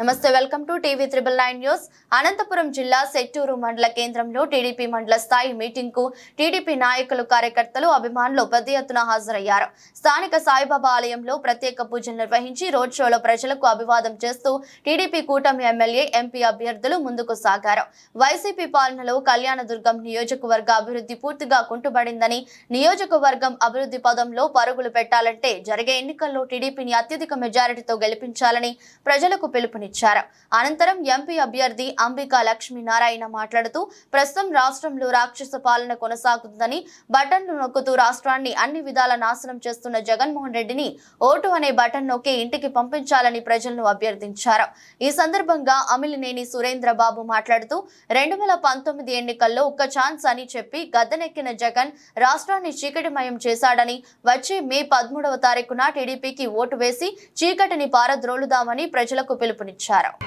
నమస్తే welcome to TV triple nine news. Anantapur జిల్లా సెట్టూరు మండల కేంద్రంలో టీడీపీ మండల స్థాయి మీటింగ్కు టీడీపీ నాయకులు కార్యకర్తలు అభిమానులు పెద్ద ఎత్తున హాజరయ్యారు. స్థానిక సాయిబాబా ఆలయంలో ప్రత్యేక పూజలు నిర్వహించి రోడ్ షోలో ప్రజలకు అభివాదం చేస్తూ టీడీపీ కూటమి ఎమ్మెల్యే ఎంపీ అభ్యర్థులు ముందుకు సాగారు. వైసీపీ పాలనలో కళ్యాణదుర్గం నియోజకవర్గ అభివృద్ధి పూర్తిగా కుంటుబడిందని నియోజకవర్గం అభివృద్ధి పదంలో పరుగులు పెట్టాలంటే జరిగే ఎన్నికల్లో టీడీపీని అత్యధిక మెజారిటీతో గెలిపించాలని ప్రజలకు పిలుపునిచ్చారు అనంతరం ఎంపీ అభ్యర్థి అంబికా లక్ష్మీనారాయణ మాట్లాడుతూ ప్రస్తుతం రాష్ట్రంలో రాక్షస పాలన కొనసాగుతుందని బటన్లు నొక్కుతూ రాష్ట్రాన్ని అన్ని విధాల నాశనం చేస్తున్న జగన్మోహన్ రెడ్డిని ఓటు అనే బటన్ నొక్కి ఇంటికి పంపించాలని ప్రజలను అభ్యర్థించారు. ఈ సందర్భంగా అమిలినేని సురేంద్ర బాబు మాట్లాడుతూ రెండు వేల పంతొమ్మిది ఎన్నికల్లో ఒక్క ఛాన్స్ అని చెప్పి గద్దెనెక్కిన జగన్ రాష్ట్రాన్ని చీకటిమయం చేశాడని వచ్చే మే పదమూడవ తారీఖున టీడీపీకి ఓటు వేసి చీకటిని పారద్రోలుదామని ప్రజలకు పిలుపునిచ్చారు. పెద్దలకు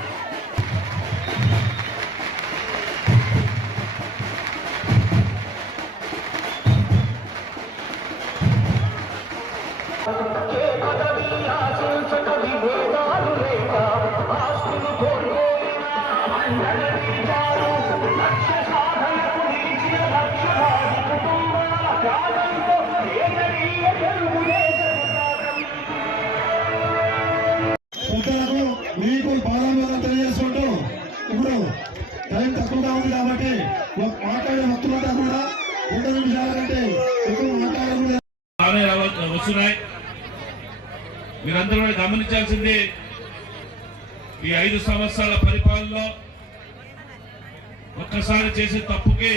వస్తున్నాయి మీరందరూ కూడా గమనించాల్సింది ఈ ఐదు సంవత్సరాల పరిపాలనలో ఒక్కసారి చేసే తప్పుకి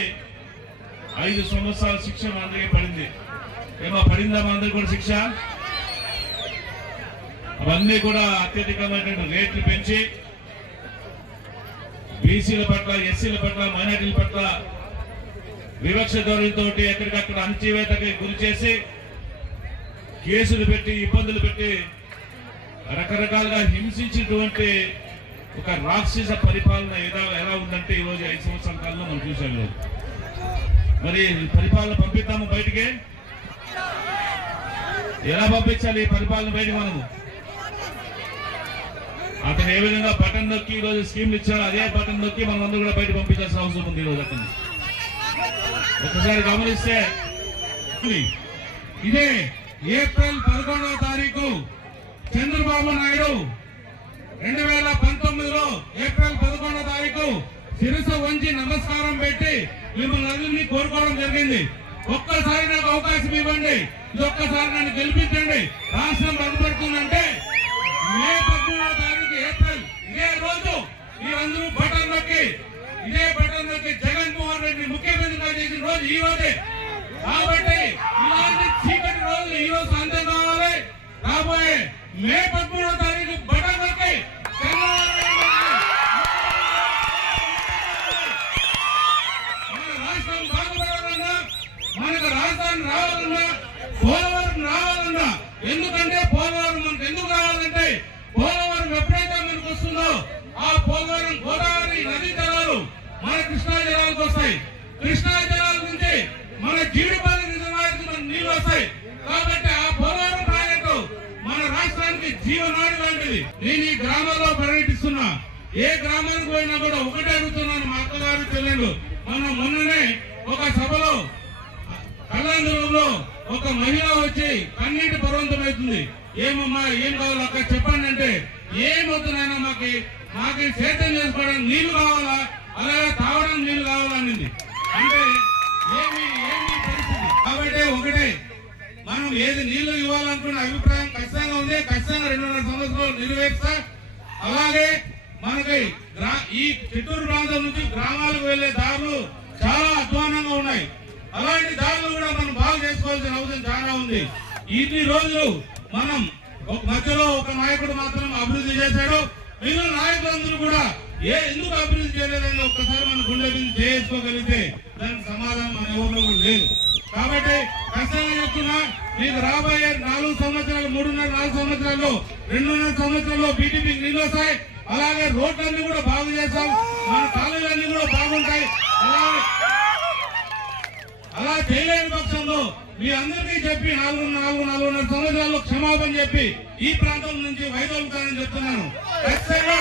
ఐదు సంవత్సరాల శిక్ష మా అందరికీ పడింది. ఏమో పడిందా మా అందరికి కూడా శిక్ష? అవన్నీ కూడా అత్యధికమైనటువంటి రేట్లు పెంచి బీసీల పట్ల ఎస్సీల పట్ల మైనార్టీల పట్ల వివక్ష ధోరణితోటి ఎక్కడికక్కడ అణచివేతకి గురి చేసి కేసులు పెట్టి ఇబ్బందులు పెట్టి రకరకాలుగా హింసించినటువంటి ఒక రాక్షస పరిపాలన ఎలా ఎలా ఉందంటే ఈ రోజు ఐదు సంవత్సరాల కాలంలో మనం చూసాం లేదు మరి పరిపాలన పంపిద్దాము బయటికి? ఎలా పంపించాలి ఈ పరిపాలన బయటికి మనము? అతను ఏ విధంగా బటన్ నొక్కి ఈ రోజు స్కీమ్లు ఇచ్చారో అదే బటన్ నొక్కి మనం అందరూ కూడా బయట పంపించాల్సిన అవసరం ఉంది ఈరోజు రోజు అతన్ని. ఒకసారి గమనిస్తే ఇదే ఏప్రిల్ పదకొండవ తారీఖు చంద్రబాబు నాయుడు రెండు వేల పంతొమ్మిదిలో ఏప్రిల్ పదకొండవ తారీఖు శిరస వంచి నమస్కారం పెట్టి మిమ్మల్ని అందరినీ కోరుకోవడం జరిగింది. ఒక్కసారి నాకు అవకాశం ఇవ్వండి. ఇది ఒక్కసారి నన్ను గెలిపించండి. రాష్ట్రం బాగుపడుతుందంటే మే పద్మూడవ తారీఖు ఏప్రిల్ ఇదే రోజు మీరందరూ బటన్ నొక్కి ఇదే బటన్ నొక్కి జగన్మోహన్ రెడ్డి ముఖ్యమంత్రిగా చేసిన రోజు ఈ రోజే. కాబట్టి ఇలాంటి మే తారీఖు మన రాష్ట్రం బాగుపడాలన్నా మనకు రాజధాని రావాలన్నా పోలవరం రావాలన్నా ఎందుకంటే పోలవరం మనకు ఎందుకు రావాలంటే పోలవరం ఎప్పుడైతే మనకు వస్తుందో ఆ పోలవరం గోదావరి నదీ జలాలు మన కృష్ణా జలాలకు వస్తాయి. కృష్ణా జలాల నుంచి మన జీడిపల్లి జీవనాడి నేను ఈ గ్రామాల్లో పర్యటిస్తున్నా. ఏ గ్రామానికి పోయినా కూడా ఒకటే అడుగుతున్నాను మా అత్తగారు చెల్లెలు మనం మొన్ననే ఒక సభలో కళ్యాణంలో ఒక మహిళ వచ్చి కన్నీటి పర్వంతమవుతుంది ఏమమ్మా ఏం కావాలి అక్కడ చెప్పండి అంటే ఏమవుతున్నాయినా మాకు మాకు సేద్యం చేసుకోవడానికి నీళ్ళు కావాలా? అలాగే తాగడానికి నీళ్ళు కావాలా? అంటే ఏమి ఏమి పరిస్థితి కాబట్టి ఒకటే మనం ఏది నీళ్ళు ఇవ్వాలనుకున్న అభిప్రాయం ఖచ్చితంగా ఉంది. ఖచ్చితంగా రెండున్నర సంవత్సరాలు నిర్వహిస్తా అలాగే మనకి గ్రా- ఈ చిత్తూరు ప్రాంతం నుంచి గ్రామాలకు వెళ్ళే దారులు చాలా అధ్వానంగా ఉన్నాయి. అలాంటి దారులు కూడా మనం బాగు చేసుకోవాల్సిన అవసరం చాలా ఉంది. ఇన్ని రోజులు మనం ఒక మధ్యలో ఒక నాయకుడు మాత్రం అభివృద్ధి చేశాడు. మిగిలిన నాయకులందరూ కూడా ఏ ఎందుకు అభివృద్ధి చేయలేదని ఒక్కసారి మన గుండె మీద చేసుకోగలిగితే దానికి సమాధానం మన ఎవరిలో లేదు. కాబట్టి ఖచ్చితంగా చెప్తున్నా మీకు రాబోయే నాలుగు సంవత్సరాలు మూడున్నర నాలుగు సంవత్సరాల్లో రెండున్నర సంవత్సరాల్లో బీటీపీ నీళ్ళు వస్తాయి. అలాగే రోడ్లన్నీ కూడా బాగు చేస్తాం. మన కాలేజీలన్నీ కూడా బాగుంటాయి. అలాగే అలా చేయలేని పక్షంలో మీ అందరికీ చెప్పి నాలుగు నాలుగు నాలుగున్నర సంవత్సరాల్లో క్షమాపణ చెప్పి ఈ ప్రాంతం నుంచి వైదొలుగుతానని చెప్తున్నాను. ఖచ్చితంగా